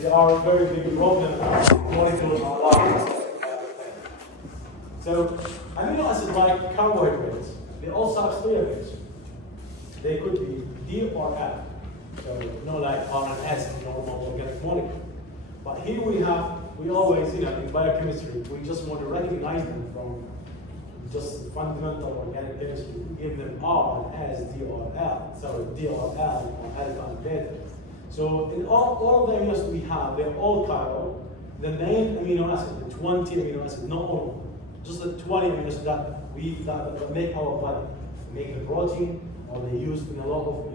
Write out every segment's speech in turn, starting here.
They are a very big problem. Molecules are large. So amino acids like carbohydrates, they also have three effects. They could be D or F. So like R and S in normal organic molecule. But here we always, in biochemistry, we just want to recognize them from just fundamental organic chemistry. We give them R and S, D or L. So D or L or alpha and beta. So in all the amino acids we have, they're all chiral. The main amino acid, the 20 amino acids, not all of them. Just the 20 amino acids that make our body, make the protein, or they used in a lot of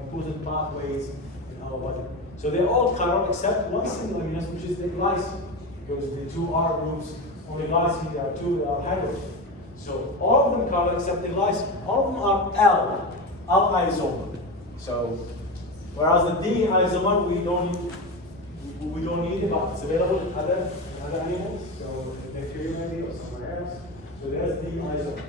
important pathways in our body. So they're all chiral except one single amino acid, which is the glycine, because the two R groups on the glycine, there are two hydrogen. So all of them chiral except the glycine. All of them are L isomer. So whereas the D isomer we don't need it, but it's available in other animals, so bacteria maybe or somewhere else. So there's D isomers.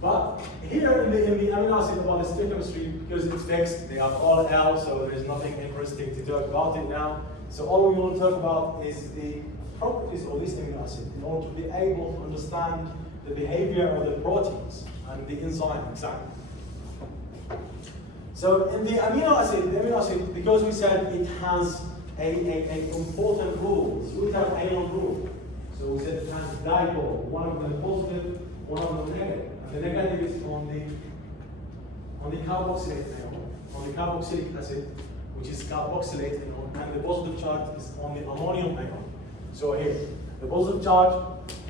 But here in the amino acid about the stoichiometry, because it's fixed, they have all L, so there's nothing interesting to talk about it now. So all we want to talk about is the properties of this amino acid in order to be able to understand the behavior of the proteins and the enzyme exactly. So in the amino acid, because we said it has a important rule, it's Switzer-Ion rule. So we said it has dipole, one of them positive, one of them negative. And the negative is on the carboxylate ion, on the carboxylic acid, which is carboxylate ion, and the positive charge is on the ammonium ion. So here, the positive charge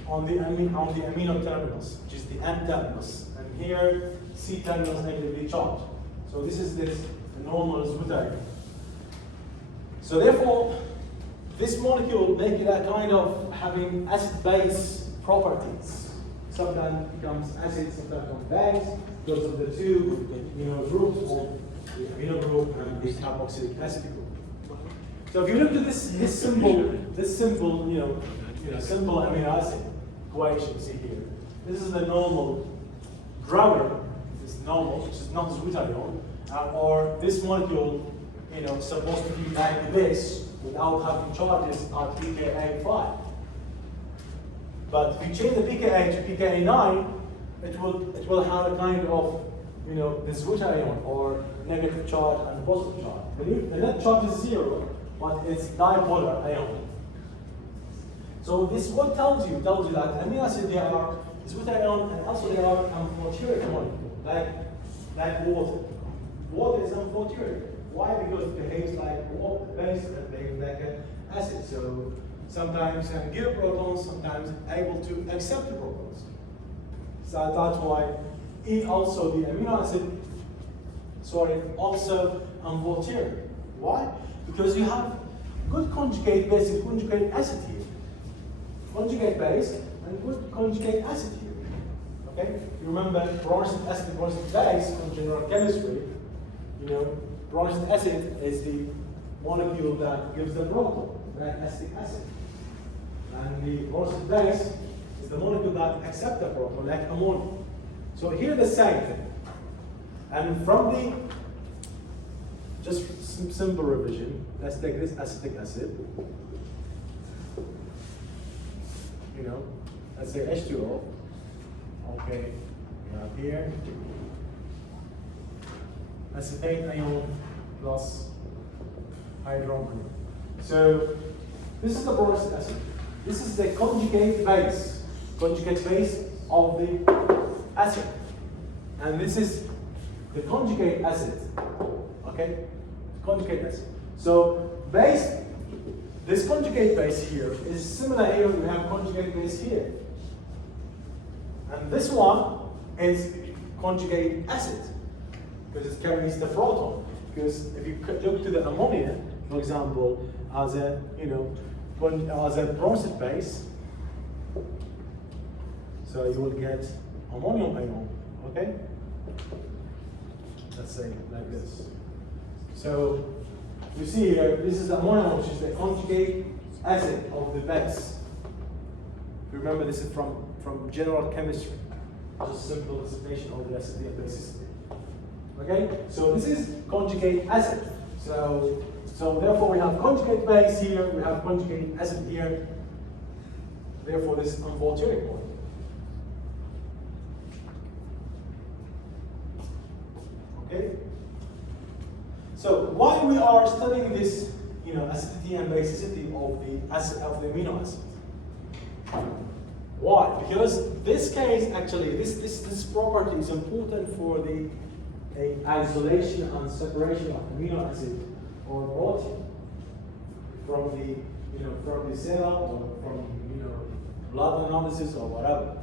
on the amino terminus, which is the N terminus, and here C terminus negatively charged. So this is the normal Switzer. So therefore, this molecule makes it a kind of having acid-base properties. Sometimes becomes acid, sometimes becomes base, because of the two groups of the amino group and the carboxylic acid group. So if you look at this simple simple amino acid equation you see here, this is the normal drugger, this is normal, which is not Switzer-Ion, or this molecule supposed to be like this without having charges at pKa 5. But if you change the pKa to pKa 9, it will have a kind of the Switzer-Ion or negative charge and positive charge. The net charge is 0, but it's dipolar ion. So this what tells you that amino acid they are Switzer-Ion and also they are amphoteric molecule, like water. Water is amphoteric. Why? Because it behaves like water base and behaves like an acid. So sometimes can give protons, sometimes able to accept the protons. So that's why it also the amino acid, also amphoteric. Why? Because you have good conjugate base and conjugate acid here. Conjugate base and good conjugate acid here. Okay? You remember bronzic acid and bronzic base from general chemistry. Bronzic acid is the molecule that gives the proton, that acetic acid. And the bronzic base is the molecule that accepts the proton, like ammonia. So here the same thing. And from the, just some simple revision, let's take this acetic acid. Let's say H2O. Okay, we have here acetate ion plus hydrogen. So this is the boric acid. This is the conjugate base of the acid. And this is the conjugate acid. Okay? Conjugate acid. So this conjugate base here is similar here, we have conjugate base here. And this one is conjugate acid, because it carries the proton. Because if you look to the ammonia, for example, as a bronzic base, so you will get ammonium ion, okay? Let's say like this. So you see here, this is ammonium, which is the conjugate acid of the base. Remember, this is from general chemistry. Just simple recitation of the acid and basis. Okay, so this is conjugate acid. So therefore we have conjugate base here, we have conjugate acid here. Therefore this is unfortunate point. Okay? So why we are studying this, acidity and basicity of the amino acid? Why? Because this case actually, this property is important for the isolation and separation of amino acid or protein from the cell or from blood analysis or whatever.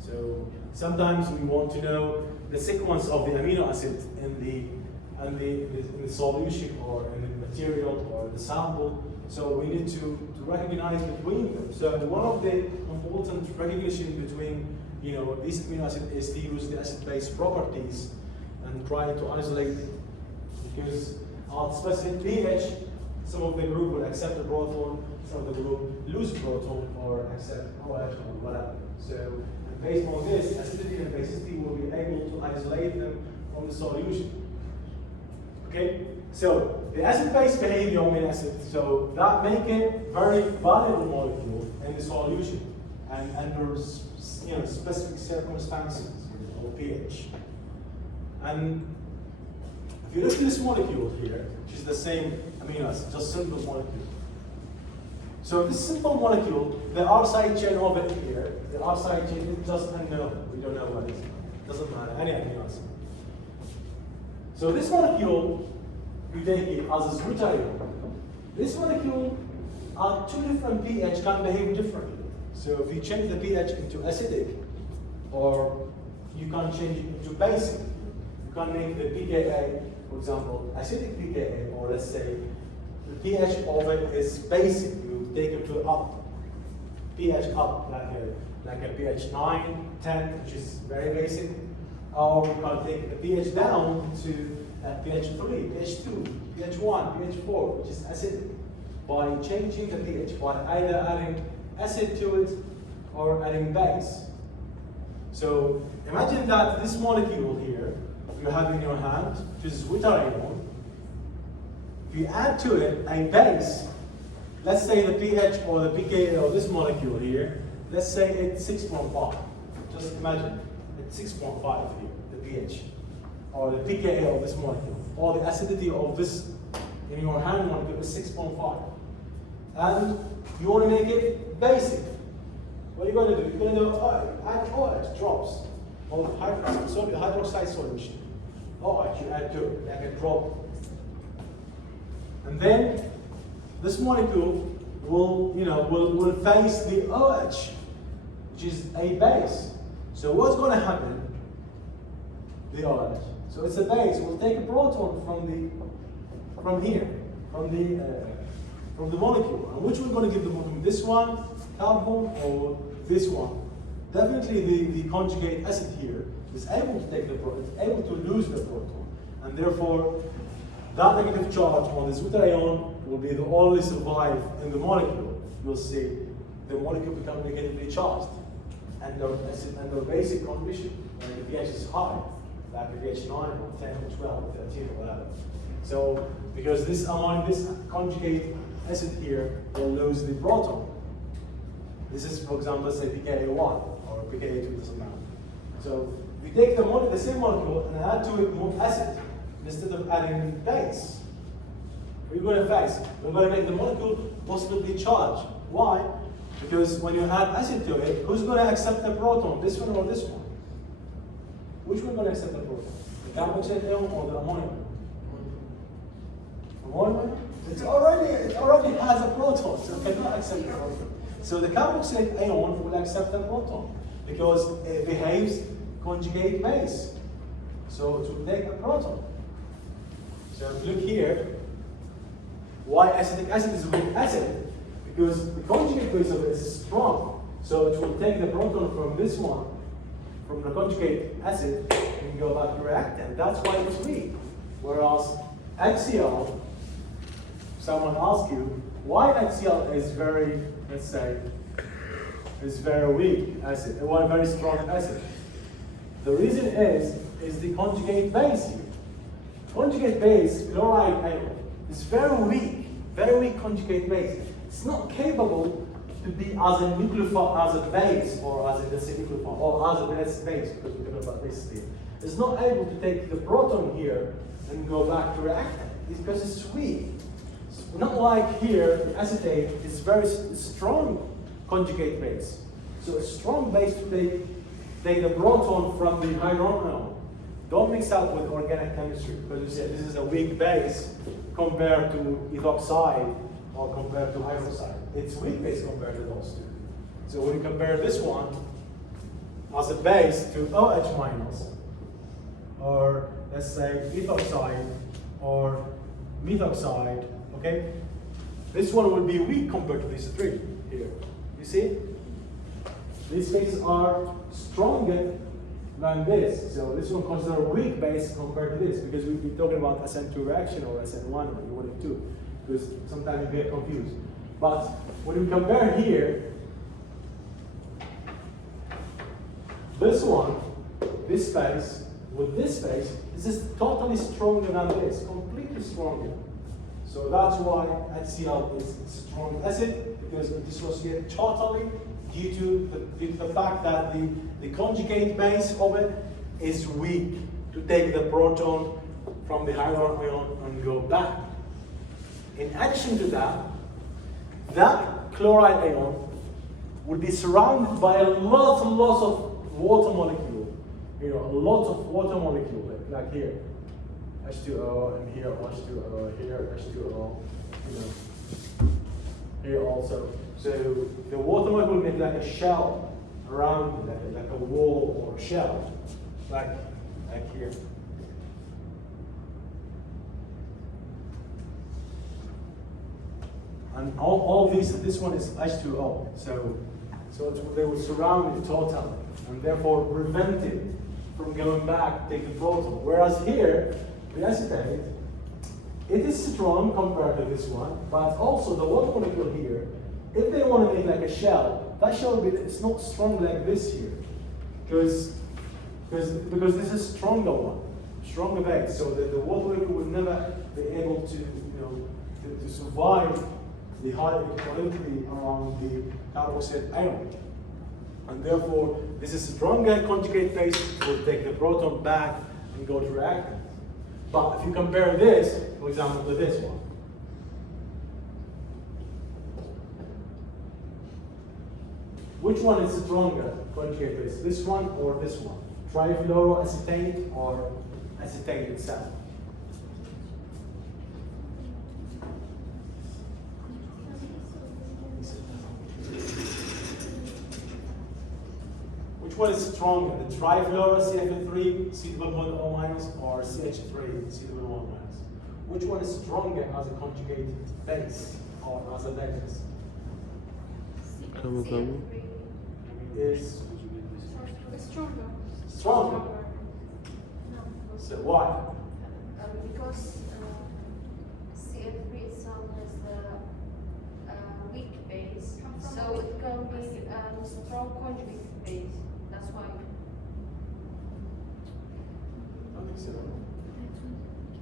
So sometimes we want to know the sequence of the amino acid in the solution or in the material or the sample. So we need to recognize between them. So one of the important recognition between these amino acid is to use the acid-base properties and try to isolate it. Because at specific pH, some of the group will accept the proton, some of the group lose proton or accept OH or whatever. So based on this, acidity and basicity will be able to isolate them from the solution. Okay? So the acid-base behavior amino acid, so that make it very valuable molecule in the solution and under specific circumstances or pH. And if you look at this molecule here, which is the same amino acid, just simple molecule. So this simple molecule, the R side chain over here, the R side chain is just unknown. We don't know what it is. Doesn't matter, any amino acid. So this molecule, you take it as a butyrione. This molecule at two different pH can behave differently. So if you change the pH into acidic, or you can change it into basic. You can make the pKa, for example, acidic pKa, or let's say the pH of it is basic. You take it to up, pH up, like a pH 9, 10, which is very basic. Or you can take the pH down to pH 3, pH 2, pH 1, pH 4, which is acidic, by changing the pH, by either adding acid to it or adding base. So imagine that this molecule here you have in your hand, which is butyrione. If you add to it a base, let's say the pH or the pKa of this molecule here, let's say it's 6.5. Just imagine it's 6.5 here, the pH, or the pKa of this molecule, or the acidity of this in your hand molecule is 6.5. And you want to make it basic. What are you going to do? You're going to do add OH drops of hydroxide solution. OH you add to it, like a drop. And then this molecule will face the OH, which is a base. So what's going to happen? The OH. So it's a base. We'll take a proton from the molecule. And which we're going to give the molecule? This one, carbon, or this one? Definitely the conjugate acid here is able to take the proton, it's able to lose the proton. And therefore, that negative charge on this butyrione will be the only survive in the molecule. You'll see the molecule become negatively charged under basic condition, when the pH is high, like the pH 9 or 10 or 12 or 13 or whatever. So, because this conjugate acid here will lose the proton. This is, for example, say pKa 1 or pKa 2, doesn't matter. So we take the same molecule and add to it more acid instead of adding base. We're going to face. We're going to make the molecule positively charged. Why? Because when you add acid to it, who's going to accept the proton? This one or this one? Which one going to accept the proton? The carboxylic ion or the ammonium? Ammonium? It already has a proton, so it cannot accept the proton. So the carboxylic ion will accept the proton because it behaves conjugate base. So it will take a proton. So look here, why acetic acid is a weak acid? Because the conjugate base of it is strong. So it will take the proton from this one, from the conjugate acid, and go back to reactant. That's why it's weak. Whereas HCl, someone asks you, why HCl is very, let's say, is very weak acid, or very strong acid? The reason is the conjugate base here. Conjugate base, chloride ion, It's very weak conjugate base. It's not capable to be as a nucleophile, as a base, or as a nucleophile, or as a base, because we're talking about this here. It's not able to take the proton here and go back to reactant. It's because it's weak. It's not like here, the acetate is very strong conjugate base. So a strong base to take the proton from the hydrogen. Don't mix up with organic chemistry, because you see this is a weak base compared to ethoxide or compared to hydroxide. It's weak base compared to those two. So when you compare this one as a base to OH minus, or let's say ethoxide or methoxide, okay? This one will be weak compared to these three here. You see? These bases are stronger than this. So this one considered a weak base compared to this, because we'll be talking about SN2 reaction or SN1 or U1F2, because sometimes you get confused. But when we compare here, this one, this base, with this base, this is totally stronger than this, completely stronger. So that's why HCl is strong acid, because it dissociates totally due to the fact that the conjugate base of it is weak to take the proton from the hydrogen ion and go back. In addition to that, that chloride ion will be surrounded by a lot of water molecule. You know, a lot of water molecule, like here, H2O, and here H2O, here H2O, you know, here also. So the water molecule will make like a shell around it, like a wall or a shell, like here. And all these, this one is H2O, so they will surround it totally, and therefore prevent it from going back, take the proton. Whereas here, the acetate, it is strong compared to this one, but also the water molecule here, if they want to make like a shell, that shell will be, it's not strong like this here, because this is stronger one, stronger base, so that the water molecule will never be able to, you know, to survive the high electronegativity around the carboxyl ion. And therefore, this is a stronger conjugate base, will take the proton back and go to reactant. But if you compare this, for example, to this one, which one is stronger conjugate base? This one or this one? Trifluoroacetate or acetate itself? Which one is stronger, the trifluoro CF3, C double bond O minus, or CH3, C double bond O minus? Which one is stronger as a conjugate base or as a base? Is stronger. Stronger. No. So why? Because CF3 itself has a weak base, so it can be a strong conjugate base. That's why. I think so.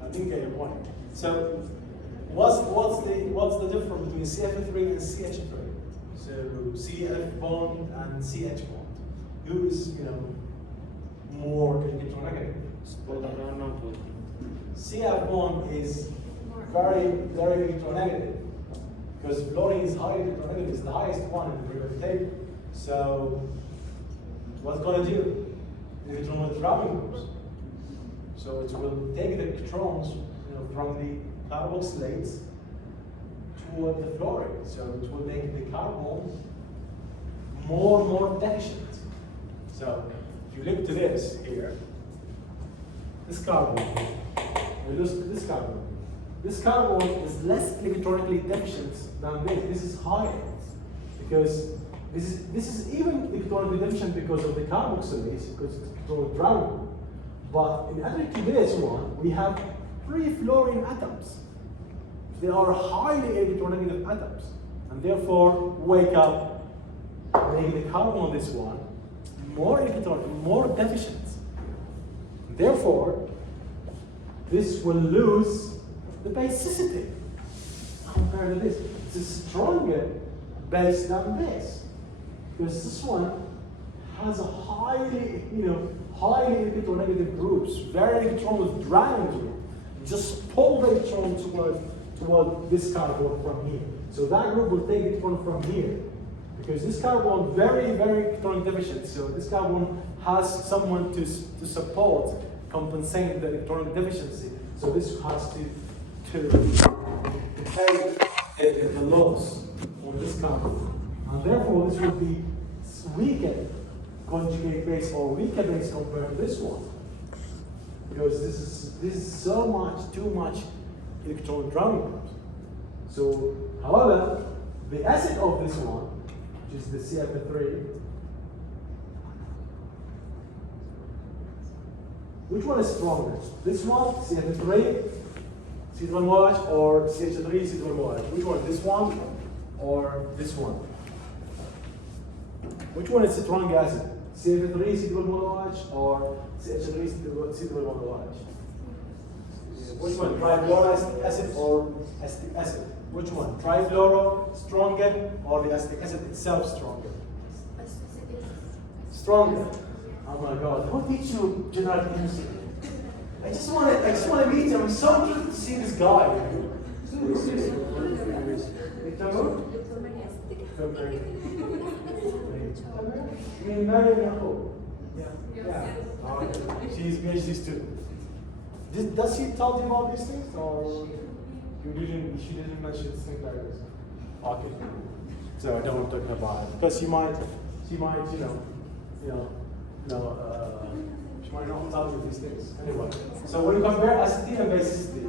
I think I get your point. So, what's the difference between CF3 and CH3? So CF bond and CH bond. Who is, you know, more electronegative? CF bond is very electronegative, because fluorine is highly electronegative. It's the highest one in the periodic table. So what's going to do? The electron will traveling groups. So it will take the electrons, you know, from the carboxylates toward the fluorine. So it will make the carbon more and more deficient. So if you look to this here, this carbon, this carbon. This carbon is less electronically deficient than this. This is higher, because this is even electronically deficient because of the carboxylase, because it's electron drowning. But in addition to this one, we have 3 fluorine atoms. They are highly electronegative atoms, and therefore wake up, make the carbon on this one more deficient. Therefore, this will lose the basicity. compared to this. It's a stronger base than this. Because this one has a highly, highly electronegative groups, very electron driving. Just pull the electron toward this carbon from here. So that group will take electron from here. Because this carbon very, very electron deficient. So this carbon has someone to support, compensate the electronic deficiency. So this has to take the loss on this carbon. And therefore this will be weaker conjugate base or weaker base compared to this one. Because this is so much, too much electron driving. So, however, the acid of this one, which is the CF3, which one is stronger? This one, CF3, C12OH, or CH3, C12OH? Which one? This one or this one? Which one is strong acid? CF3, C12OH, or CH3, C12OH? Which one? Trifluoro acid or acetic acid? Which one? Trifluoro stronger or the acetic acid itself stronger? Stronger. Oh my God! Who teach you general chemistry? I just want to meet him. I'm so interested to see this guy. Yeah. She's PhD student. Does she tell you about these things, or she didn't mention things like this? Okay. So I don't want to talk about it because she might, she might not tell you these things. Anyway, so when you compare acidity and basicity,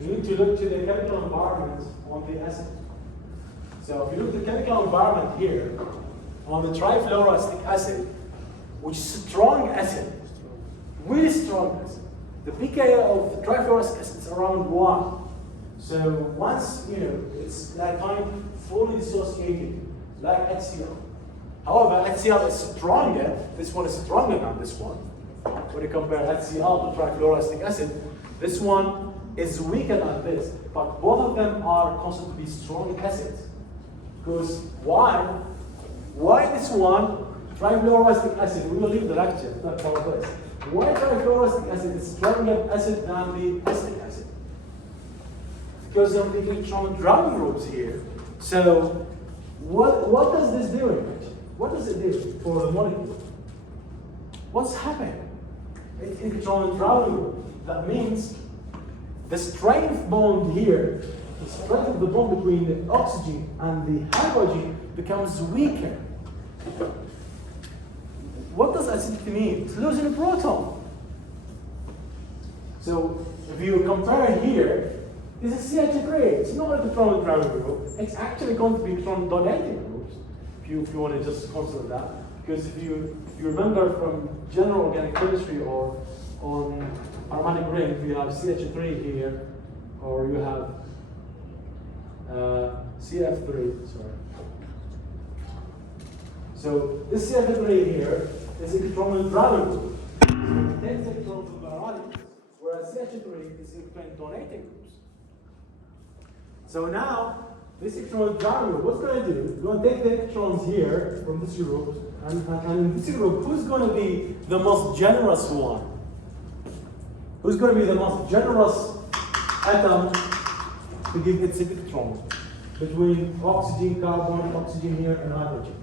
you need to look to the chemical environment on the acid. So if you look at the chemical environment here, on the trifluoroacetic acid, which is a strong acid, really strong acid. The pKa of the trifluoroacetic acid is around 1. So once, it's like kind of fully dissociated, like HCl. However, HCl is stronger. This one is stronger than this one. When you compare HCl to trifluoroacetic acid, this one is weaker than this. But both of them are considered to be strong acids. Because why? Why this one, trifluoroacetic acid, we will leave the lecture, not about this. Why trifluoroacetic acid is stronger acid than the acetic acid? Because of the electron driving groups here. So, what does this do? What does it do for the molecule? What's happening? It's electron driving group. That means the strength bond here, the strength of the bond between the oxygen and the hydrogen becomes weaker. What does acidity mean? It's losing a proton. So if you compare here, this is CH3. It's not an electron driving group. It's actually going to be electron donating groups. If you want to just consider that, because if you remember from general organic chemistry or on aromatic ring, if you have CH3 here, or you have CF3. Sorry. So this CF3 here is electron driving group. It takes electrons from the aromatic groups, whereas CH3 is electron donating groups. So now, this electron driving group, what's going to do? It's going to take the electrons here from this group, and in this group, who's going to be the most generous one? Who's going to be the most generous atom to give its electrons between oxygen, carbon, oxygen here, and hydrogen?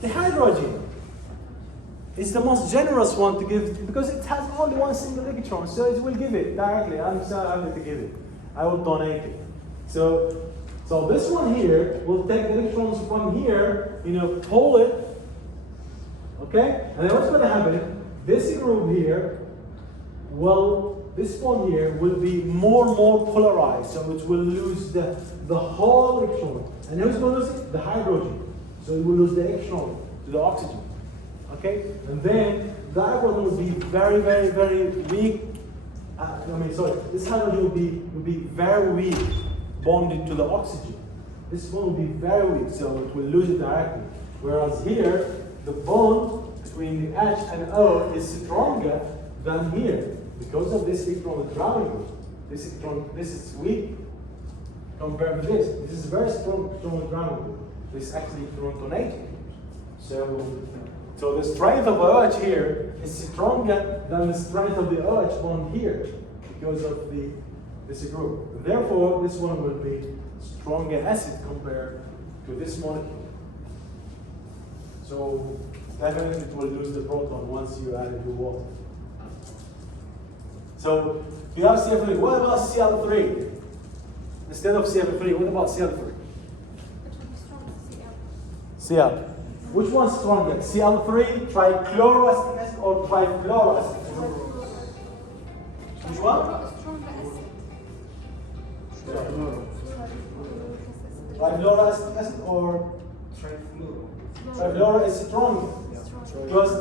The hydrogen is the most generous one to give because it has only one single electron, so it will give it directly. I'm so happy to give it. I will donate it. So this one here will take the electrons from here, pull it, okay? And then what's going to happen? This group here this one here will be more and more polarized, so it will lose the whole electron. And who's going to lose it? The hydrogen. So it will lose the electron to the oxygen, okay? And then that one will be very, very, very weak. This hydrogen will be very weak, bonded to the oxygen. This one will be very weak, so it will lose it directly. Whereas here, the bond between the H and O is stronger than here because of this electron driving group. This is weak. compared to this. This is very strong ground. This is actually protonating. So the strength of the OH here is stronger than the strength of the OH bond here because of this group. Therefore, this one will be stronger acid compared to this molecule. So definitely it will lose the proton once you add it to water. So you have CF3. What about Cl3? Instead of CF3, what about Cl3? Cl. Which one's stronger? Cl3, trichloroacetic acid, or trifluoroacetic acid? Which one? Trifluoroacetic acid or trifluoro? Trifluoro is stronger because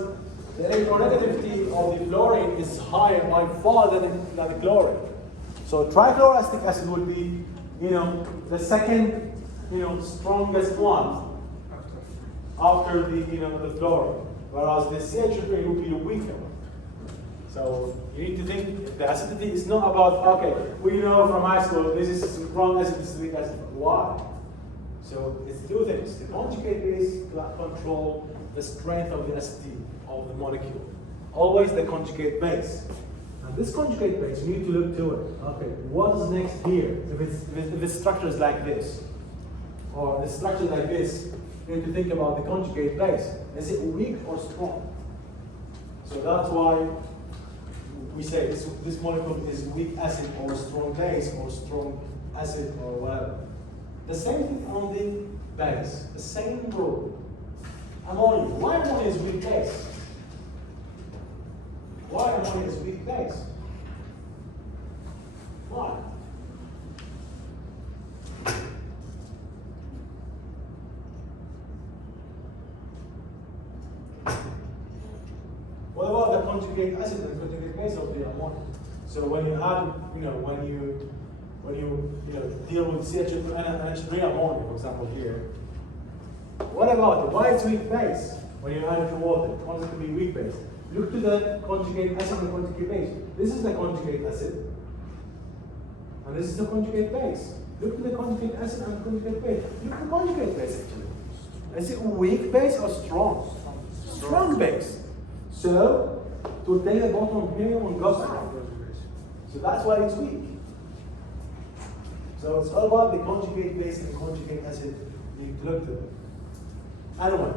the electronegativity of the fluorine is higher by far than the chlorine. So trifluoroacetic acid would be, the second, strongest one after the fluorine, whereas the CH3 would be the weaker one. So you need to think the acidity is not about, okay, we know from high school this is strong acid, this is weak acid. Why? So it's two things. The conjugate base control the strength of the acidity of the molecule. Always the conjugate base. And this conjugate base, you need to look to it. Okay, what is next here? If the structure is like this, or the structure like this, you need to think about the conjugate base. Is it weak or strong? So that's why we say this molecule is weak acid or strong base or strong acid or whatever. The same thing on the base, the same rule. Ammonia. Why ammonia is weak base? Why ammonia is weak base? Why? What about the conjugate acid and conjugate base of the ammonia? So when you add, when you deal with CH3 and NH3 ammonia, for example, here. What about it? Why it's weak base when you add it to water? Why is it to be weak base? Look to the conjugate acid and conjugate base. This is the conjugate acid, and this is the conjugate base. Look to the conjugate acid and conjugate base. Look at the conjugate base actually. Is it weak base or strong? Strong base. So to take the bottom here on goes down. So that's why it's weak. So it's all about the conjugate base and conjugate acid being looked at. Anyway,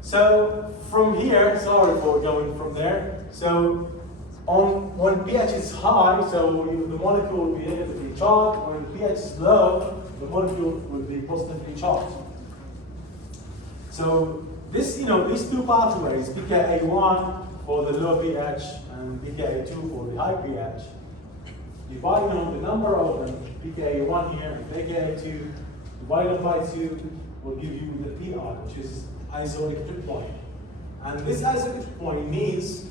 so from here, sorry for going from there. So when pH is high, so the molecule will be negatively charged. When the pH is low, the molecule will be positively charged. So this, these two pathways, pKa1 for the low pH and pKa2 for the high pH, dividing the number of them, pKa1 here and pKa2, divided by 2 will give you the PI, which is isoelectric point. And this isoelectric point means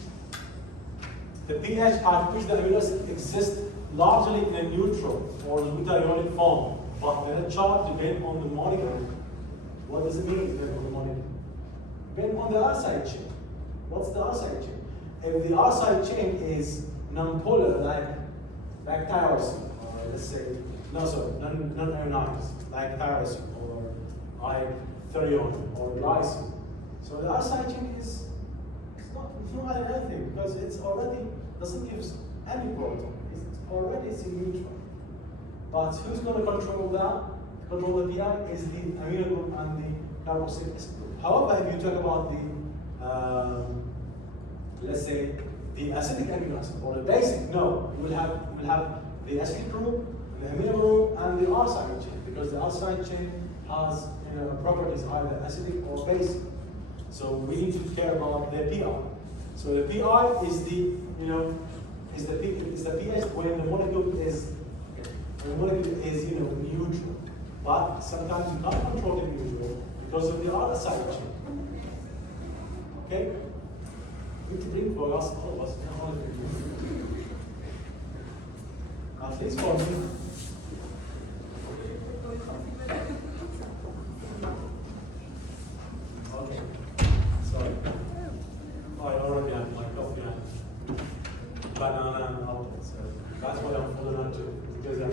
the pH at which the amino acid exists largely in a neutral or glutationic form, but when a charge depends on the molecule. What does it mean depend on the molecule? Depend on the R side chain. What's the R side chain? If the R side chain is non-polar, like tyrosine, or let's say, non-ionized, like tyrosine, or therione, or lysine. So the R side chain is not adding anything because it's already doesn't give any proton. It's in neutral. But who's going to control that? Control the PI is the amino group and the carboxylic acid group. However, if you talk about the let's say the acidic amino acid or the basic, no, you will have the acidic group, the amino group, and the R side chain because the R side chain has properties either acidic or basic. So we need to care about the PI. So the PI is the is the pH when the molecule is neutral. But sometimes you can't control it neutral because of the other side chain. Okay? We need to bring for us all of us. At least for me. Okay. Sorry. I already have my coffee and banana and all that. So that's what I'm holding on to. Because I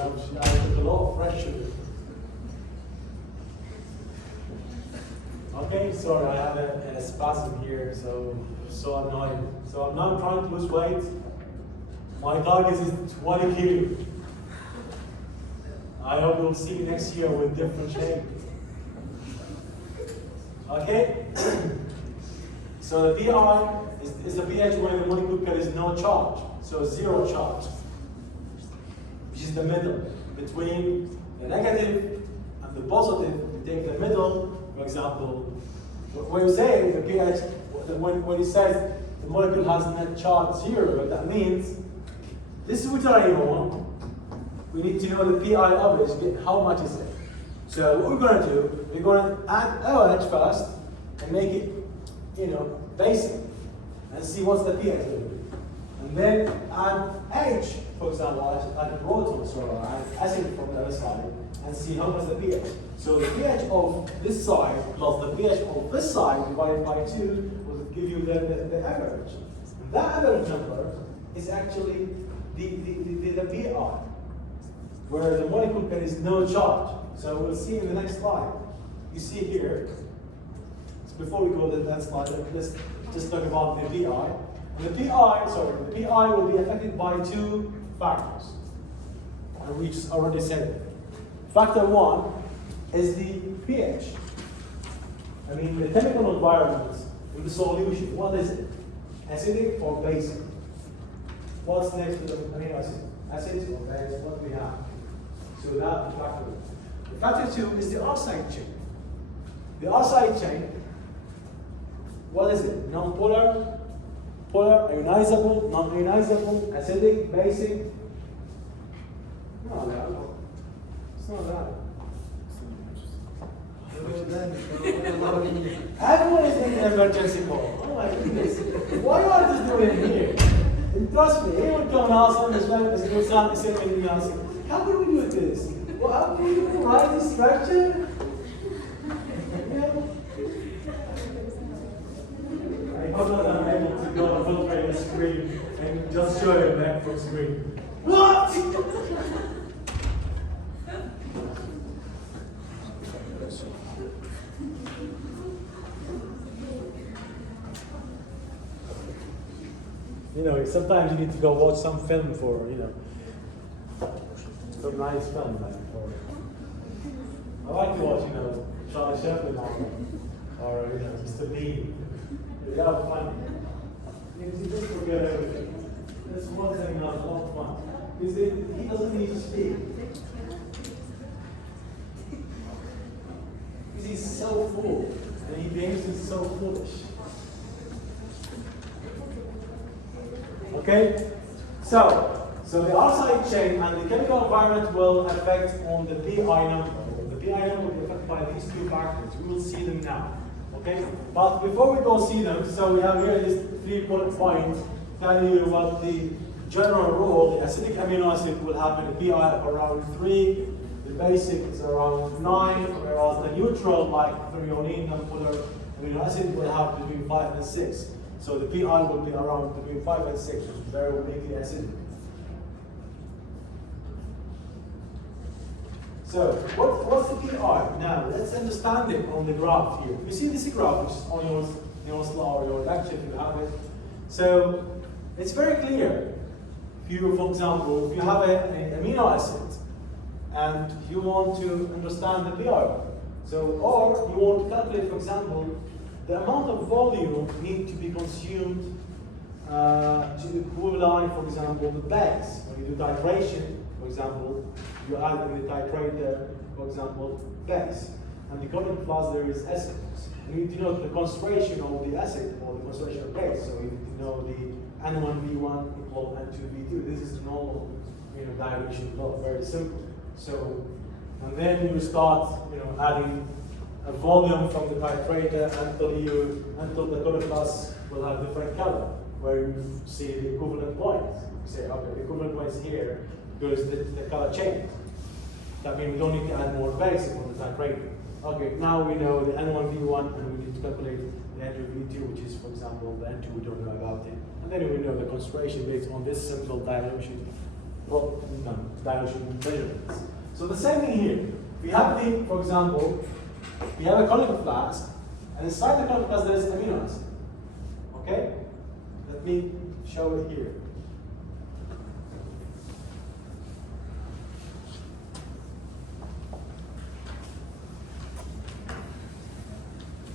took a lot of fresh sugar. Okay, sorry, I have a spasm here, so annoying. So I'm now trying to lose weight. My target is 20 kilo. I hope we'll see next year with different shape. Okay? So the pI is the pH where the molecule carries no charge, so zero charge, which is the middle between the negative and the positive. You take the middle, for example, when you say the pH, when it says the molecule has net charge zero, that means this is deuterium. We need to know the pI of it, how much is it. So what we're going to do, we're going to add OH first and make it, basic, and see what's the pH going to be. And then add H, for example, add proton, so add acid from the other side, and see how much the pH. So the pH of this side plus the pH of this side divided by 2 will give you the average. And that average number is actually the pI, where the molecule carries no charge. So we'll see in the next slide. You see here, before we go to that slide, let's just talk about the pI. And the pI will be affected by 2 factors. And we just already said it. Factor 1 is the pH. I mean, the chemical environment with the solution, what is it? Acidic or basic? What's next to the amino acid? Acids or base? What do we have? So that's factor 1. The factor 2 is the R side chain. The R side chain, what is it? Non-polar, polar, ionizable, non-ionizable, acidic, basic? No, no. It's not that. Everyone is in an emergency call. Oh my goodness. Why are you doing here? And trust me, anyone can ask as well as you sound the same thing. How can we do this? Well, how can we write this structure? I hope that I'm able to go and filtrate the screen and just show you back from screen. What? Sometimes you need to go watch some film for, some nice film. I like to watch, Charlie Chaplin or Mr. Bean. They are fun. You just forget everything. That's one thing that's a lot of fun. Because he doesn't need to speak. Because he's so full. And he behaves so foolish. Okay? So the R side chain and the chemical environment will affect on the pI number. The pI number will be affected by these 2 factors. We will see them now. Okay? But before we go see them, so we have here these 3 bullet points telling you what the general rule. The acidic amino acid will have a pI of around 3, the basic is around 9, whereas the neutral, like threonine and polar amino acid, will have between 5 and 6. So the pI will be around between 5 and 6, which is very weakly acidic. So what's the pI? Now let's understand it on the graph here. You see this graph, which is on your slide or your lecture if you have it. So it's very clear. If you, for example, if you have an amino acid and you want to understand the pI, or you want to calculate, for example, the amount of volume need to be consumed to equalize, for example, the base. When you do titration, for example, you add in the titrator, for example, base. And the conic plus there is acid. You need to know the concentration of the acid or the concentration of base. So you need to know the N1V1 equal N2V2. This is the normal dilution law, very simple. So, and then you start adding a volume from the titrator until the conic plus will have different color, where you see the equivalent points. You say, okay, the equivalent points here because the color changes. That means we don't need to add more base on the titrator. Okay, now we know the N1V1 and we need to calculate the N2V2, which is, for example, the N2 we don't know about it. And then we know the concentration based on this simple dilution measurements. So the same thing here. We have for example, we have a conical flask And inside the carbon there is amino acid. Okay? Let me show it here.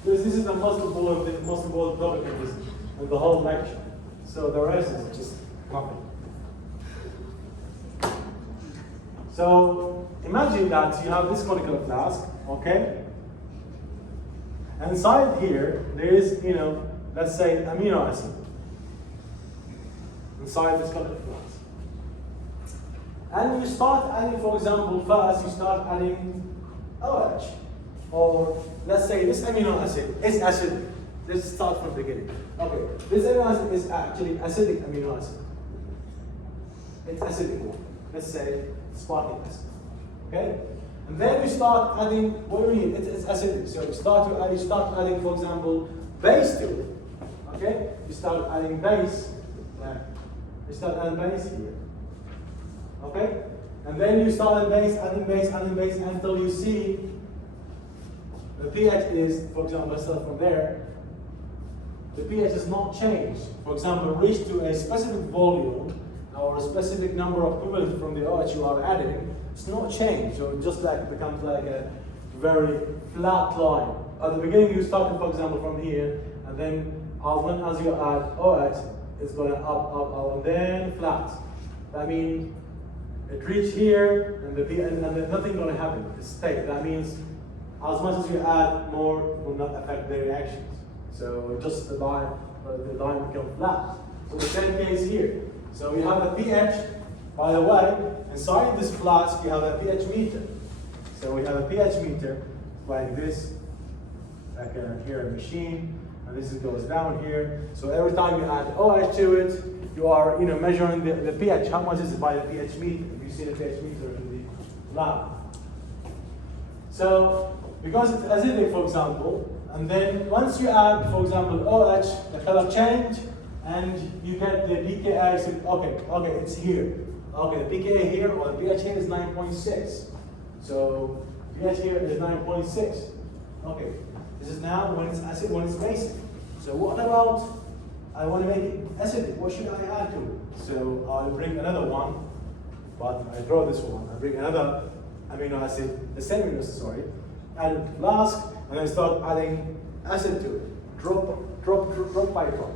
Because this is the most important topic in the whole lecture. So the rest is just nothing. So imagine that you have this conical flask, okay? And inside here, there is, let's say amino acid. Inside this conical flask. And you start adding, for example, first you start adding OH. Or let's say this amino acid is acidic. Let's start from the beginning. Okay, this amino acid is actually acidic amino acid. It's acidic one. Let's say sparking acid. Okay? And then you start adding, what do you need? It's acidic. So you start adding, for example, base to it. Okay? You start adding base. You start adding base here. Okay? And then you start adding base until you see the pH is, for example, let's start from there. The pH is not changed. For example, reach to a specific volume or a specific number of equivalent from the OH you are adding. It's not changed, so it just becomes like a very flat line. At the beginning, you started, for example, from here, and then as you add OH, it's going up, and then flat. That means it reached here, and then nothing going to happen. It's stable. That means as much as you add more, will not affect the reactions. So just the line becomes flat. So the same case here. So you have a pH, by the way, inside this flask you have a pH meter. So we have a pH meter like this, like here a machine, and this goes down here. So every time you add OH to it, you are measuring the pH. How much is it by the pH meter? If you see the pH meter in the lab. So because it's acidic, for example, and then once you add, for example, OH, the color change, and you get the pKa. So, okay, it's here. Okay, the pKa here or the pH here is 9.6. So pH here is 9.6. Okay, this is now when it's acid, when it's basic. So what about, I want to make it acidic. What should I add to it? So I'll bring another one, but I draw this one. I bring another amino acid, the same amino acid, sorry. Add it to flask, and then start adding acid to it. Drop by drop.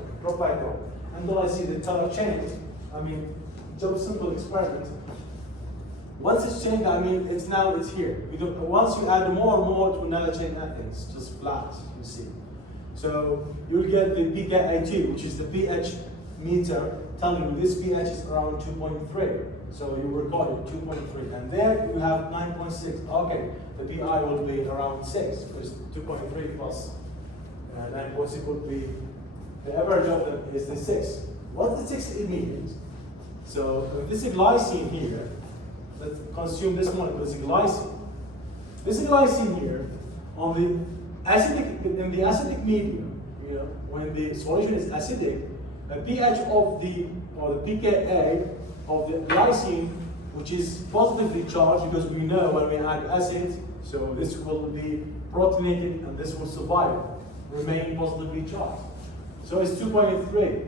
Until I see the color change. Just simple experiment. Once it's changed, it's here. Once you add more and more, it will never change nothing. It's just flat, you see. So you'll get the pKa2, which is the pH meter, telling you this pH is around 2.3. So you record it 2.3, and there you have 9.6. Okay, the pI will be around 6 because 2.3 plus 9.6 would be the average of them is the 6. What's the 6 it means? So this is glycine here. Let's consume this molecule. This is glycine. This is glycine here on the acidic in the acidic medium. When the solution is acidic, the pH of the pKa of the glycine, which is positively charged, because we know when we add acid, so this will be protonated and this will survive, remain positively charged. So it's 2.3.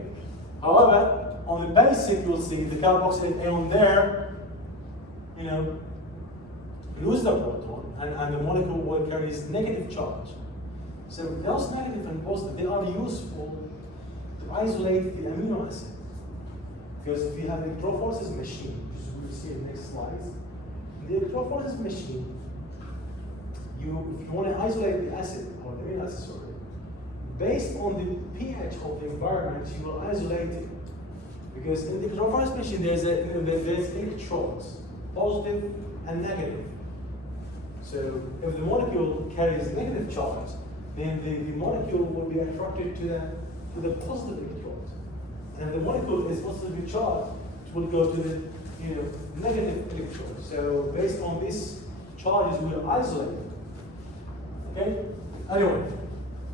However, on the basic, you'll see the carboxylate ion there, lose the proton, and the molecule will carry this negative charge. So those negative and positive, they are useful to isolate the amino acid. Because if you have the electrophoresis machine, which we'll see in the next slides, the electrophoresis machine, if you want to isolate the acid, or the amino acid, sorry, based on the pH of the environment, you will isolate it. Because in the electrophoresis machine, there's electrodes, positive and negative. So if the molecule carries negative charge, then the molecule will be attracted to the positive electrode. And if the molecule is positively charged, it will go to the negative electrode. So based on these charges, we will isolate it. Okay? Anyway,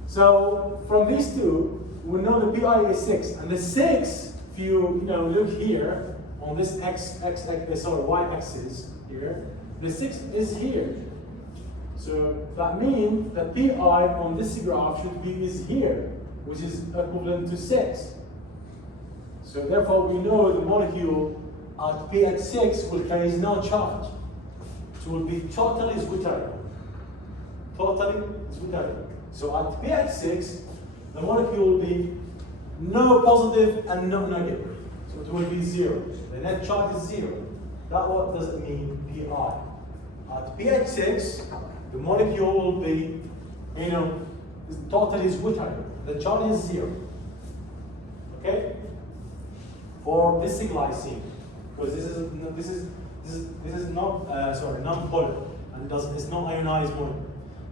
so from these two, we know the pI is 6. And the 6, if you look here on this y-axis here, the 6 is here. So So that means that pi on this graph should be is here, which is equivalent to 6. So therefore we know the molecule at pH 6 will carry no charge. It will be totally zwitteric. Totally zwitteric. So at pH 6, the molecule will be no positive and no negative. So it will be 0. The net charge is 0. That what does it mean, pi? At pH 6, the molecule will be, totally zwitteric. The charge is 0. Okay? For this glycine, because this is not non-polar and it's not ionized molecule.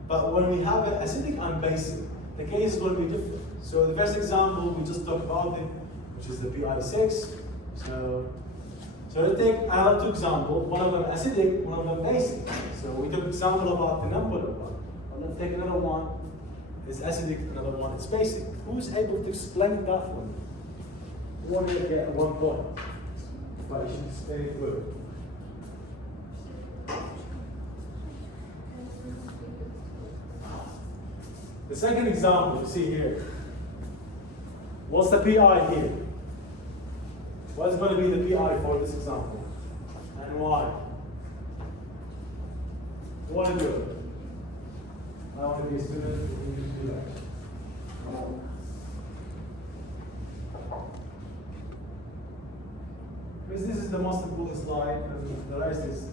But when we have an acidic and basic, the case is going to be different. So the first example we just talked about it, which is the pi6. So let's take another two examples. One of them acidic, one of them basic. So we took example about the non-polar one. And let's take another one. It's acidic, another one is basic. Who's able to explain that one? One will get 1 point, but you should explain it well. The second example you see here. What's the pi here? What's going to be the pi for this example? And why? What is it? I want to be a student, you need to do that. Because this is the most important slide, and the rest is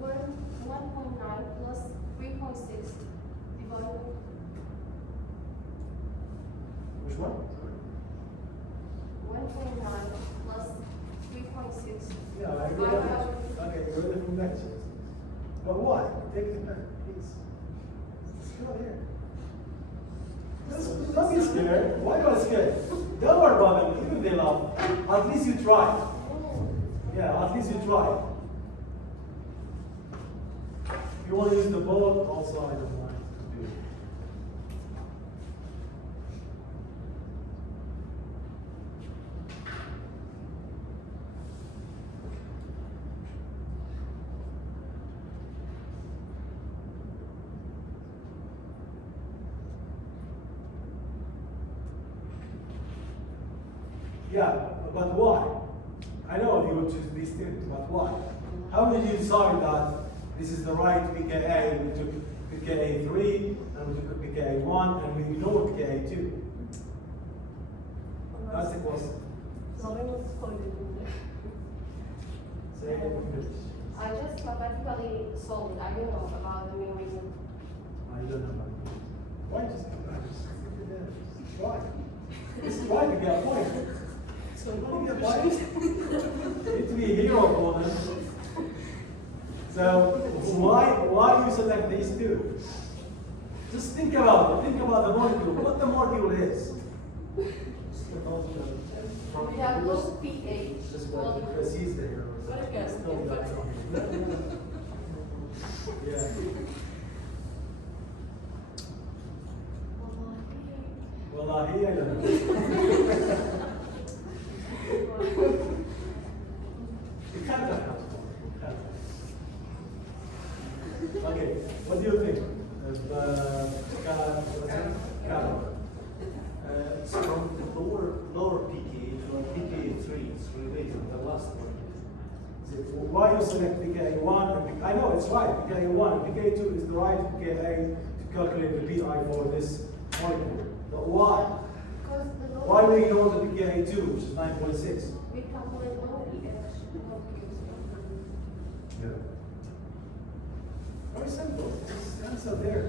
1.9 plus 3.6 divided. which one? 1.9 plus 3.6. Yeah, I read it. Okay, you read it from next. But why? Take the pen, please. Let's go here. Don't be scared. Why are you scared? Don't worry about them. Even if they laugh, at least you try. Yeah, at least you try. If you want to use the ball, also I don't mind to do it. Yeah, but why? I know you would choose these things, but why? How did you decide that this is the right pKa? We took pKa 3, and we took pKa 1, and we ignored pKa 2. That's the question. Say it in English. I just mathematically solved it. I don't know about the main reason. I don't know about it. Why just come back? Just try. Just try to get a point. So you get a point. You need to be a hero opponent. So why you select these two? Just think about it. Think about the molecule. What the molecule is. We have low pH. Because he's the hero. Yeah. Well, here I don't know. It kind of helps. Okay, what do you think of Carol? So the lower pKa, pKa 3 is related to the last one. Why you select pKa 1? And I know it's right, pKa 1 and pKa 2 is the right pKa to calculate the pi for this molecule. But why? Why we ignore the pKa 2, which is 9.6? We calculate low pH. Yeah. Very simple. It's the answer there.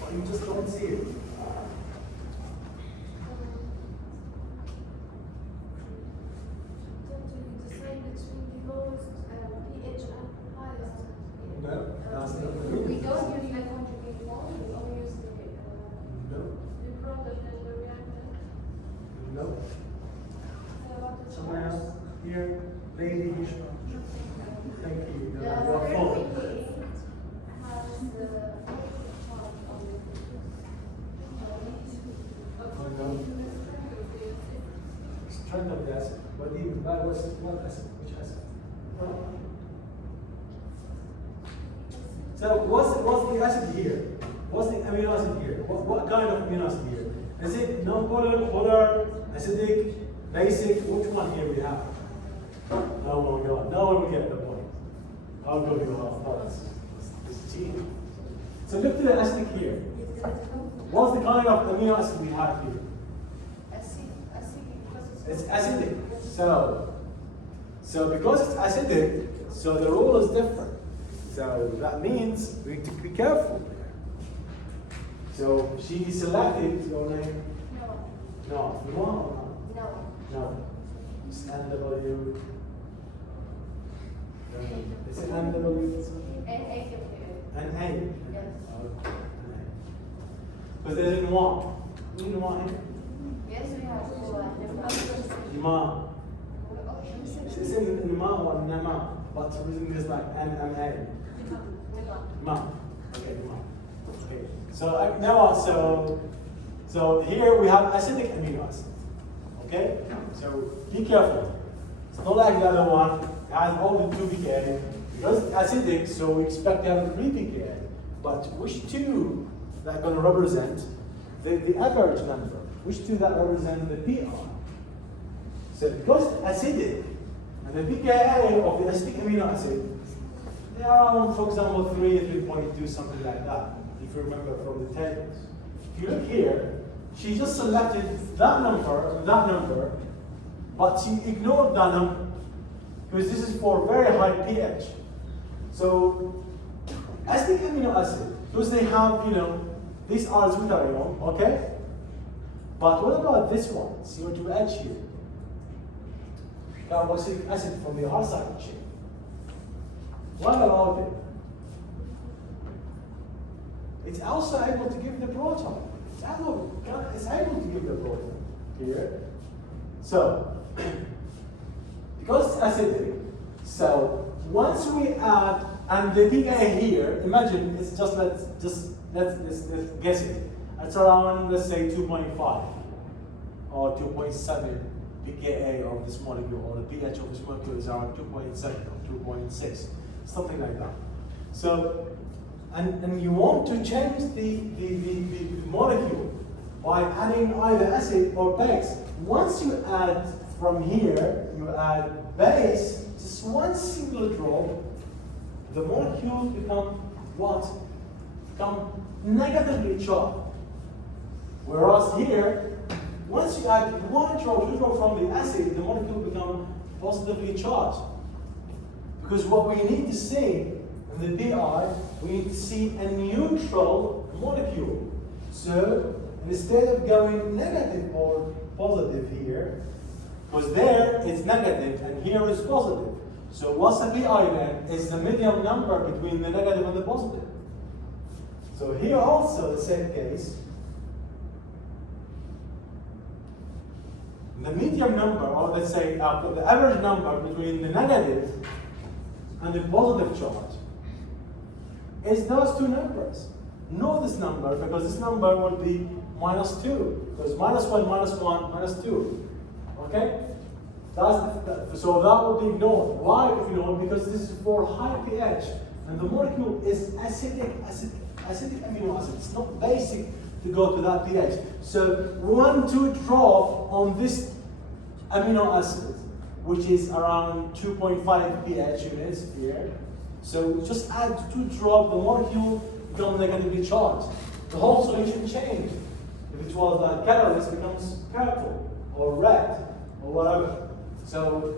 But you just don't see it. No, that's not the We reason. don't use the conjugate form, we only use the No, product and the reactant. no. Someone else here, lady, you should. Thank you. The You're third full. pKa has the charge on Strength of the acid. But even that was what acid? Which acid? So what's the acid here? What's the amino acid here? What kind of amino acid here? Is it non-polar, polar, acidic, basic? Which one here we have? No one will get. No one will get the point. I'll go you half points. It's cheating. So look to the acidic here. What's the kind of amino acid we have here? It's acidic. So because it's acidic, so the rule is different. So that means we need to be careful. So she selected your name. No. You want or not? No. It's NW. Is it NW? NA. Yes. But there's a noir. You know what? Yes, we have. Ima. It's in Ma or Nama, but the reason is like NMA. Ma. Okay, Ma. Okay. So now, so here we have acidic amino acid. Okay. So be careful. It's not like the other one. It has all the 2 pKa. Because it's acidic, so we expect to have 3 pKa. But which 2 that are going to represent the average number? Which 2 that represent the PR? So because it's acidic, and the pKa of the acidic amino acid, they are around, for example, 3.2, something like that, if you remember from the tables. If you look here, she just selected that number, but she ignored that number, because this is for very high pH. So, acidic amino acid, because they have, these are deuterium, okay? But what about this one, CO2H here? Carboxylic acid from the R side chain. What about it? It's also able to give the proton. It's able to give the proton here. So, because it's acidic, so once we add, and the pKa here, imagine it's let's guess it. It's around, let's say, 2.5 or 2.7 pKa of this molecule, or the pH of this molecule is around 2.7 or 2.6, something like that. So, and you want to change the molecule by adding either acid or base. Once you add from here, you add base, just one single drop, the molecules become what? Become negatively charged. Whereas here, once you add 1 drop, 2 drop from the acid, the molecule becomes positively charged. Because what we need to see in the PI, we need to see a neutral molecule. So instead of going negative or positive here, because there it's negative and here is positive. So what's the PI then? It's the medium number between the negative and the positive. So here also the same case. The medium number, or let's say the average number between the negative and the positive charge is those 2 numbers. Know this number, because this number will be -2, because -1, -1, -2. Okay? So that will be ignored. Why ignored? Because this is for high pH, and the molecule is acidic amino acid. It's not basic to go to that pH. So 1, 2 drop on this amino acid, which is around 2.5 pH units here. So just add 2 drops, the molecule becomes negatively charged. The whole solution changed. If it was like colorless, it becomes purple or red or whatever. So,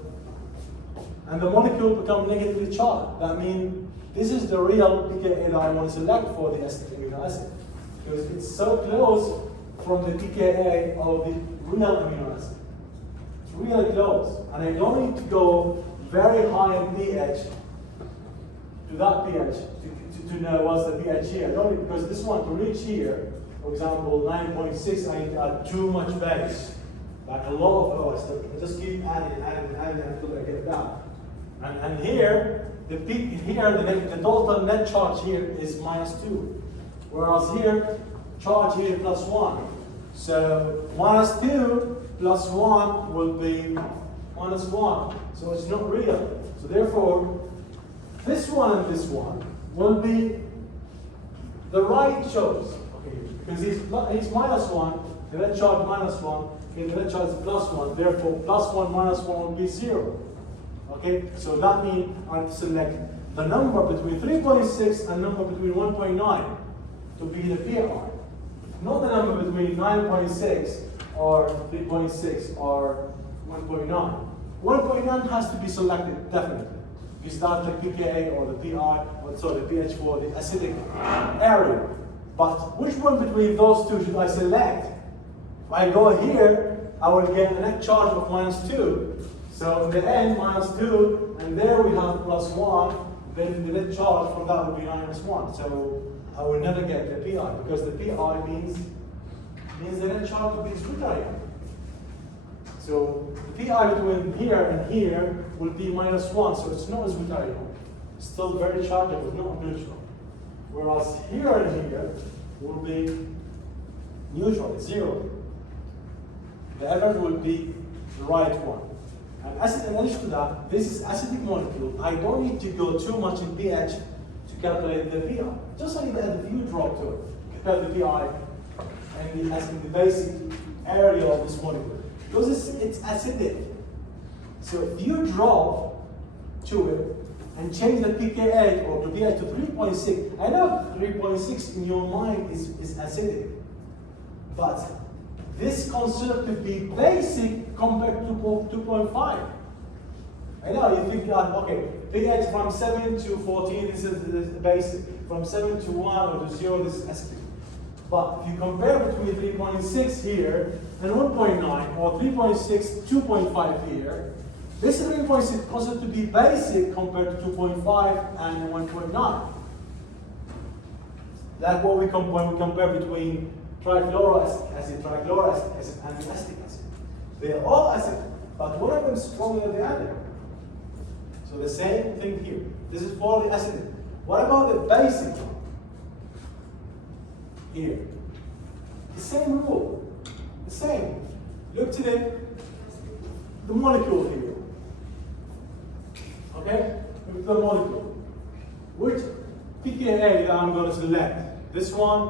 and the molecule becomes negatively charged. That means this is the real pKa that I want to select for the acidic amino acid, because it's so close from the pKa of the real amino acid. It's really close, and I don't need to go very high in pH to that pH to know what's the pH here. I don't need, because this one to reach here, for example, 9.6, I need to add too much base, like a lot of OS. I just keep adding until I get that. And here, the total net charge here is -2, whereas here, charge here +1. So -2 plus 1 will be -1. So it's not real. So therefore, this one and this one will be The right shows, okay, because he's minus 1, the net charge minus 1, okay, the net charge is plus 1, therefore plus 1 minus 1 will be 0. Okay, so that means I have to select the number between 3.6 and number between 1.9 to be the PI. Not the number between 9.6 or 3.6 or 1.9. 1.9 has to be selected definitely. You start the pKa or the PI, or sorry, the pH for the acidic area. But which one between those two should I select? If I go here, I will get a net charge of -2. So in the end, -2, and there we have +1, then the net charge from that would be -1. So I will never get the PI, because the PI means the net charge will be zero. So the PI between here and here will be -1, so it's not as zero. Still very chargeable, not neutral. Whereas here and here will be neutral, it's 0. The average will be the right one. And as in addition to that, this is acidic molecule. I don't need to go too much in pH to calculate the PI. Just I need to add a few drop to it, compare the PI and as in the basic area of this molecule. Because it's acidic. So if you drop to it and change the pKa or the pH to 3.6, I know 3.6 in your mind is acidic, but this considered to be basic compared to 2.5. I know you think that, okay, pH from 7 to 14, this is basic. From 7 to 1 or to 0, this is acidic. But if you compare between 3.6 here and 1.9, or 3.6, 2.5 here, this 3.6 considered to be basic compared to 2.5 and 1.9. That's what we compare between trifluoroacidic acid, trichloroacidic acid, and the acetic acid. They are all acid, but one of them is stronger than the other. So the same thing here. This is for the acidic. What about the basic one? Here. The same rule. The same. Look to the molecule here. Okay? Look at the molecule. Which pKa that I'm going to select? This one,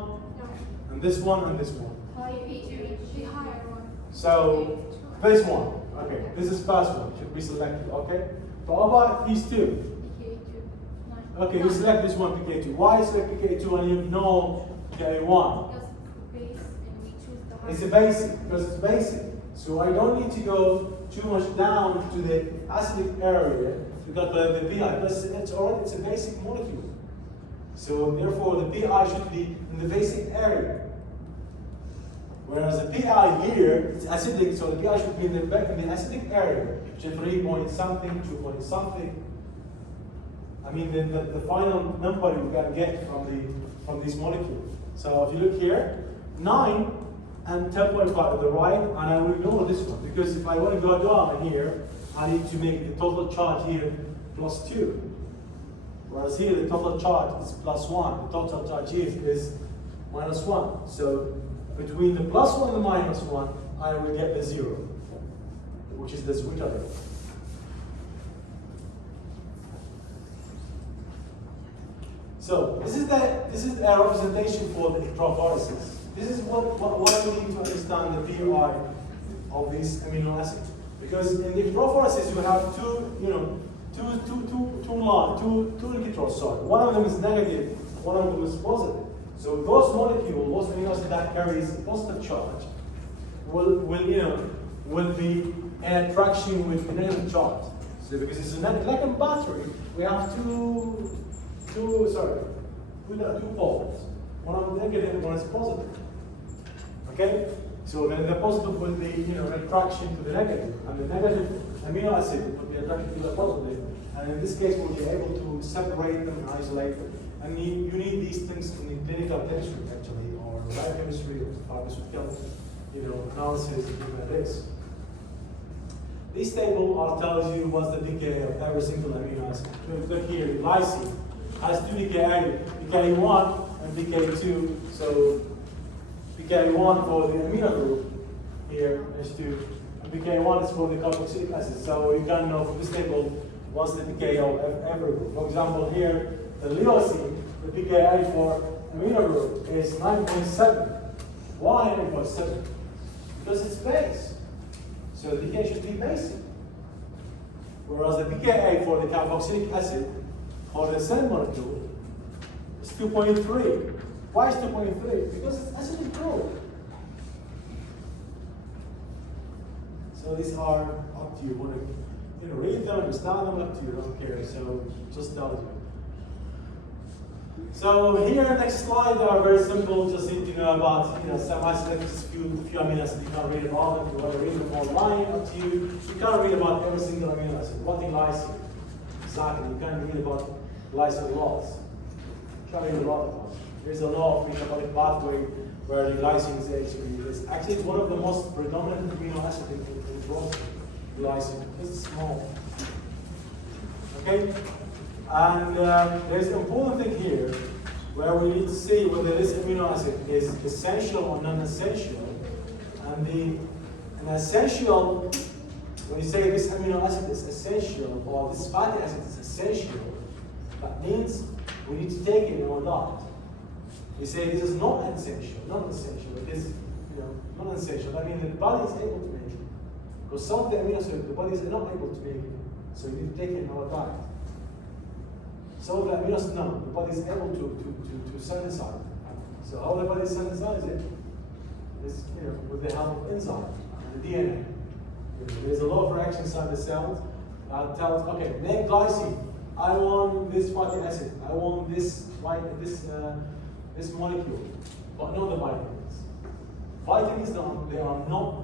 and this one, and this one. The higher one. So, this one. Okay, this is first one. Should be selected. Okay? But what about these two? Okay, you select this one, pKa2. Why select pKa2 and you know pKa1? It's a basic, because it's basic. So I don't need to go too much down to the acidic area to calculate the PI, because it's a basic molecule. So therefore the PI should be in the basic area. Whereas the PI here is acidic, so the PI should be in the acidic area, which is 3 point something, 2 point something. I mean the final number you can get from this molecule. So if you look here, 9 and 10.5 at the right, and I will ignore this one, because if I want to go down here, I need to make the total charge here +2. Whereas here the total charge is +1, the total charge here is -1. So between the +1 and the -1, I will get the 0, which is the sweeter. So this is a representation for the electrophoresis. This is what we need to understand the PI of these amino acids. Because in the electrophoresis you have two electrons. Sorry, one of them is negative, one of them is positive. So those molecules, those amino acids that carries a positive charge, will be in attraction with a negative charge. So because it's like a battery, we have two poles. One of them negative, one is positive. Okay? So then the positive will be an attraction to the negative, and the negative amino acid will be attracted to the positive. And in this case, we'll be able to separate them and isolate them. And you need these things in clinical chemistry, actually, or biochemistry, or pharmaceutical, analysis, like this. This table tells you what's the pKa of every single amino acid. So look here, lysine has 2 pKa, pKa1 and pKa2. So pKa1 for the amino group here is 2, and pKa1 is for the carboxylic acid. So you can know from this table what's the pKa of every group. For example, here the leucine, the pKa for amino group is 9.7. Why 9.7? Because it's base. So the pK should be basic. Whereas the pKa for the carboxylic acid or the same molecule is 2.3. Why is 2.3? Because it's acidic group. So these are up to you. Want to read them, understand them, up to you. Don't care. So just tell it. So here, next slide, they are very simple. Just need to know about some acids, just few amino acids. You can't read all of them. You want to read them online, up to you. You can't read about every single amino acid. What in lysine? Exactly. You can't read about lysine laws. You can't read a lot of them. There's a law of metabolic pathway where the glycine is actually one of the most predominant amino acids in protein. Glycine. It's small. Okay. And there's an important thing here where we need to see whether this amino acid is essential or non-essential. And an essential, when you say this amino acid is essential or this fatty acid is essential, that means we need to take it in our diet. We say this is not essential, it is not essential. I mean the body is able to make it. Because some of the amino acids the body is not able to make it. So you need to take it in our diet. So the amino acids, no, the body is able to synthesize it. So how the body synthesizes it is with the help of enzyme, the DNA. There's a lot of reaction inside the cells that tells, okay, make glycine. I want this fatty acid. I want this molecule, but not the vitamins. Vitamins, they are not,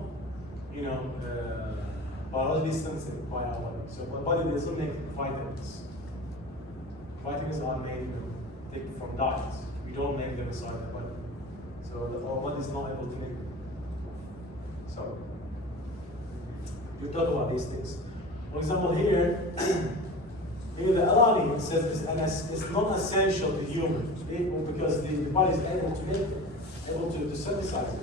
biologically sensitive by our body. So our body doesn't make vitamins. Vitamins are made from diets. We don't make them inside the body. So our body is not able to make them. So we talk about these things. For example, here the alanine says it's not essential to humans because the body is able to make it, able to synthesize it.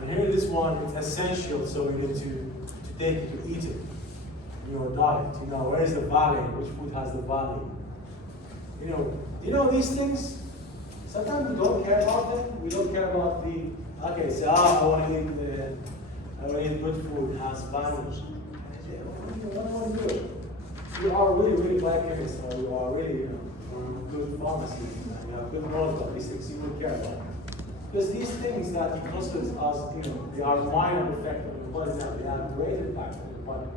And here this one, it's essential, so we need to take it, to eat it. Your diet, where is the value? Which food has the value? These things. Sometimes we don't care about them. We don't care about the. Okay, so I want to eat good food has value. What do I want to do? You are really bad chemist, or you are really good pharmacy, and you have good knowledge about these things. You don't care about. Because these things that you consider as they are minor effect on the body. Now they have great impact on the body.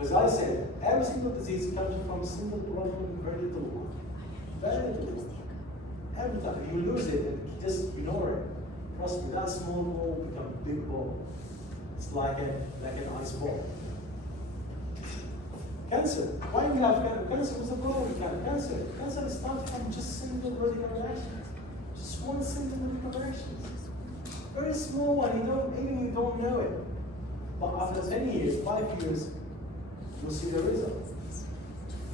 As I said, every single disease comes from a simple problem, very little. Very little. Every time you lose it and you just ignore it. Trust me, that small ball becomes a big ball. It's like an ice ball. Cancer. Why do we have cancer? Cancer is a problem with cancer. Cancer starts from just single radical reaction. Just one single radical reaction. Very small one, you don't know it. But after 10 years, 5 years, you'll see the result.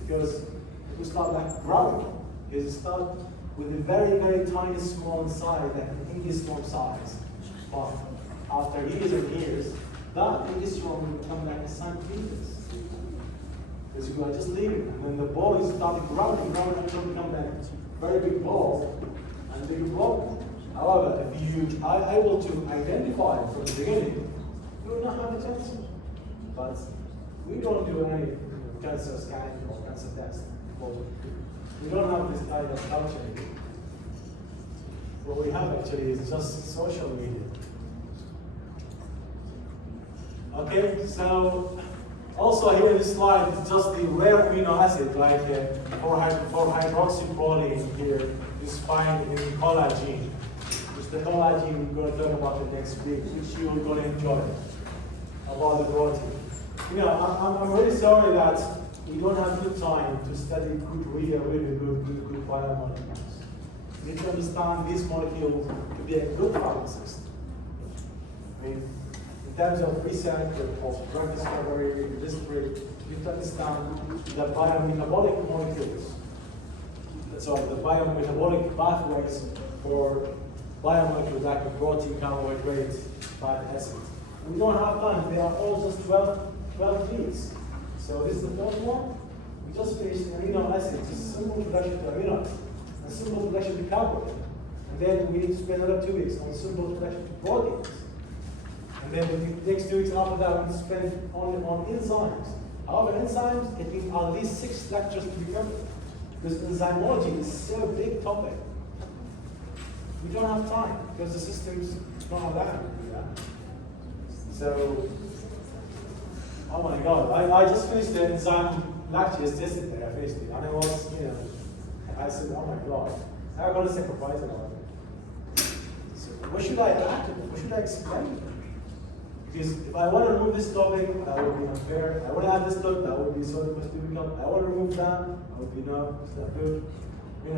Because it will start like growing. It will start with a very tiny small size, like an English-form size. But after years and years, that English-form will become like a centimeters. Because you are just leaving. And then the ball is starting growing until it becomes like a very big ball and big ball. However, if you are able to identify it from the beginning, you will not have a cancer. But we don't do any cancer scanning or cancer test. We don't have this kind of culture. What we have actually is just social media. Okay, so also here in this slide is just the rare amino acid, like 4-hydroxyproline here is found in collagen. It's the collagen we're going to talk about the next week, which you're going to enjoy about the protein. I'm really sorry that we don't have good time to study really good biomolecules. You need to understand these molecules to be a good pharmacist. I mean, in terms of research, of drug discovery, industry, you need to understand the biometabolic molecules. Sorry, the biometabolic pathways for biomolecules like protein, carbohydrates, fatty acids. We don't have time. They are all just 12 weeks. So this is the first one. We just finished amino acids, just simple introduction to amino acids. And the simple introduction to calculus. And then we need to spend another 2 weeks on simple introduction to proteins. And then the next 2 weeks after that, we need to spend only on enzymes. However, enzymes, it needs at least 6 lectures to be covered. Because enzymology is so big topic. We don't have time because the system's not allowed to do that. So, oh my God, I just finished the enzyme lectures yesterday. I finished it, and it was, I said, oh my God, I'm going to sacrifice it all. So, what should I add to them? What should I explain? Because if I want to remove this topic, that would be unfair. I want to add this topic, that would be so difficult. I want to remove that, that would be no, it's not good.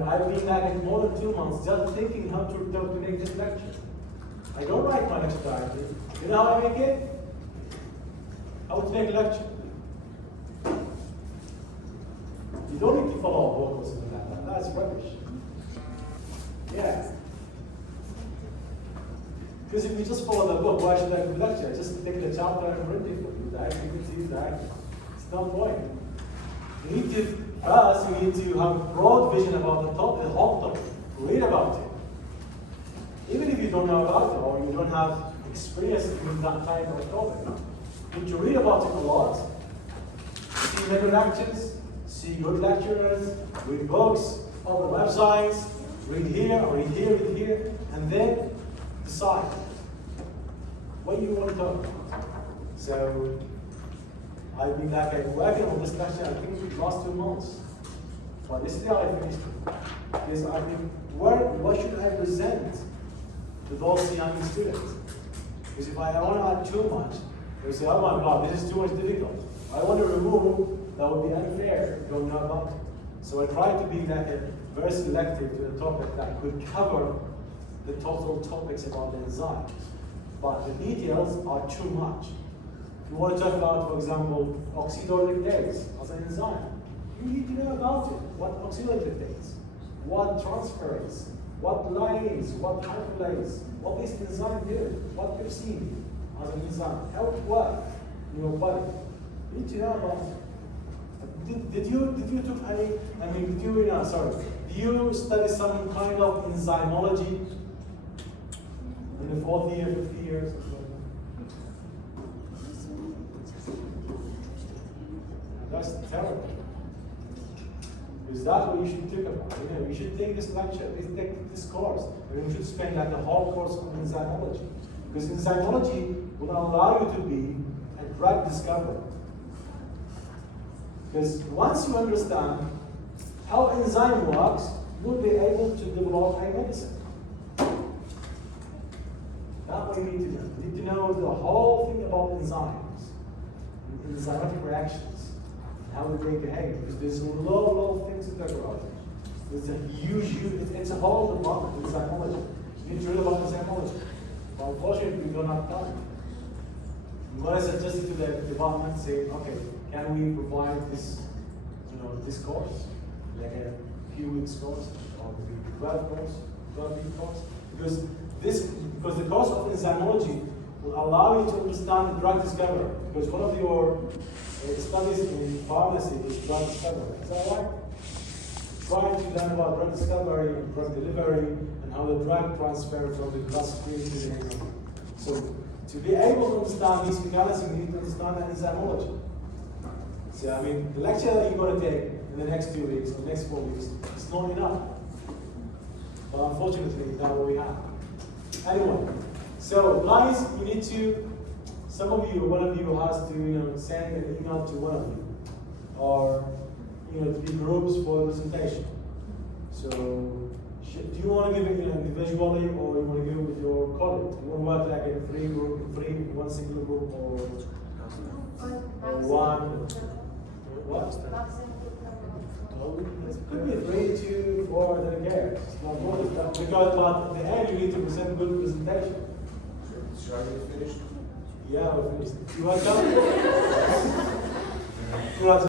I've been like more than 2 months just thinking how to make this lecture. I don't write my lecture directly. You know how I make it? I would make a lecture. You don't need to follow a book or something like that. That's rubbish. Yeah. Because if you just follow the book, why should I do lecture? Just take the chapter and read it for you. Directly, you can see it directly. It's no point. You need to, first, you need to have a broad vision about the topic, the whole topic. Read about it. Even if you don't know about it or you don't have experience with that type of topic, you need to read about it a lot. See many lectures, see good lecturers, read books, other websites, read here, read here, and then decide what you want to talk about. So, I've been working on this lecture, I think, the last 2 months. But this is how I finished it. Because I think, what should I present to those young students? Because if I want to add too much, they say, oh my God, this is too much difficult. I want to remove, that would be unfair if you don't know about it. So I try to be very selective to the topic that could cover the total topics about the enzymes. But the details are too much. If you want to talk about, for example, oxidolactase as an enzyme, you need to know about it. What oxidolactase, what transferase, what lyase, what hydrolase, what this enzyme do, what pepsin as an enzyme, how it works in your body. You need to know about it. Did you took any, do you study some kind of enzymology in the 4th year, 5th year? That's terrible. Because that's what you should think about. You should take this lecture, take this course, and you should spend like the whole course on enzymology. Because enzymology will allow you to be a drug discoverer. Because once you understand how enzyme works, you'll be able to develop a medicine. That's what you need to know. You need to know the whole thing about enzymes, enzymatic reactions, and how they behave. Because there's a lot of things to talk about. It's a huge, it's a whole department in enzymology. You need to read about enzymology. But unfortunately, we don't have time. What I suggested to the department, saying, okay, can we provide this, this course, like a few weeks course, or maybe 12 week course, because the course of enzymology will allow you to understand drug discovery. Because one of your studies in pharmacy is drug discovery. Is that right? Trying to learn about drug discovery and drug delivery and how the drug transfer from the bloodstream to the enzyme. So to be able to understand these mechanisms, you need to understand that enzymology. So the lecture that you're going to take in the next 2 weeks, or the next 4 weeks, is not enough. But unfortunately, that's what we have. Anyway, so guys, you need to, one of you has to send an email to one of you, or to be groups for the presentation. So, do you want to give it individually, or you want to give it with your colleagues? You want to work like in one single group, or one? What? It could be 3, 2, 4, then cares. Not more than that. Because at the end you need to present good presentation. Should I get finished? Yeah, we're finished. You want to come?